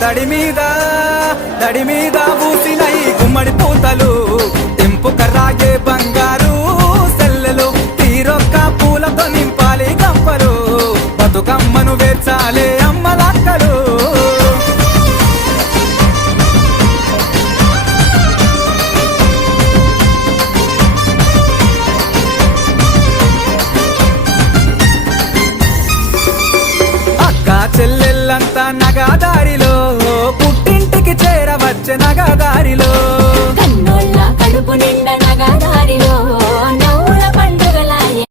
దడి మీద పూసినై గుమ్మడి పూతలు తెంపు కర్రాగే బంగారు సెల్లెలు తీరొక్క పూలతో నింపాలి గంపలు బతుకమ్మను వేర్చాలే అమ్మలక్కలు చెల్లెల్లంతా నగదారిలో పుట్టింటికి చేరవచ్చే నగదారిలో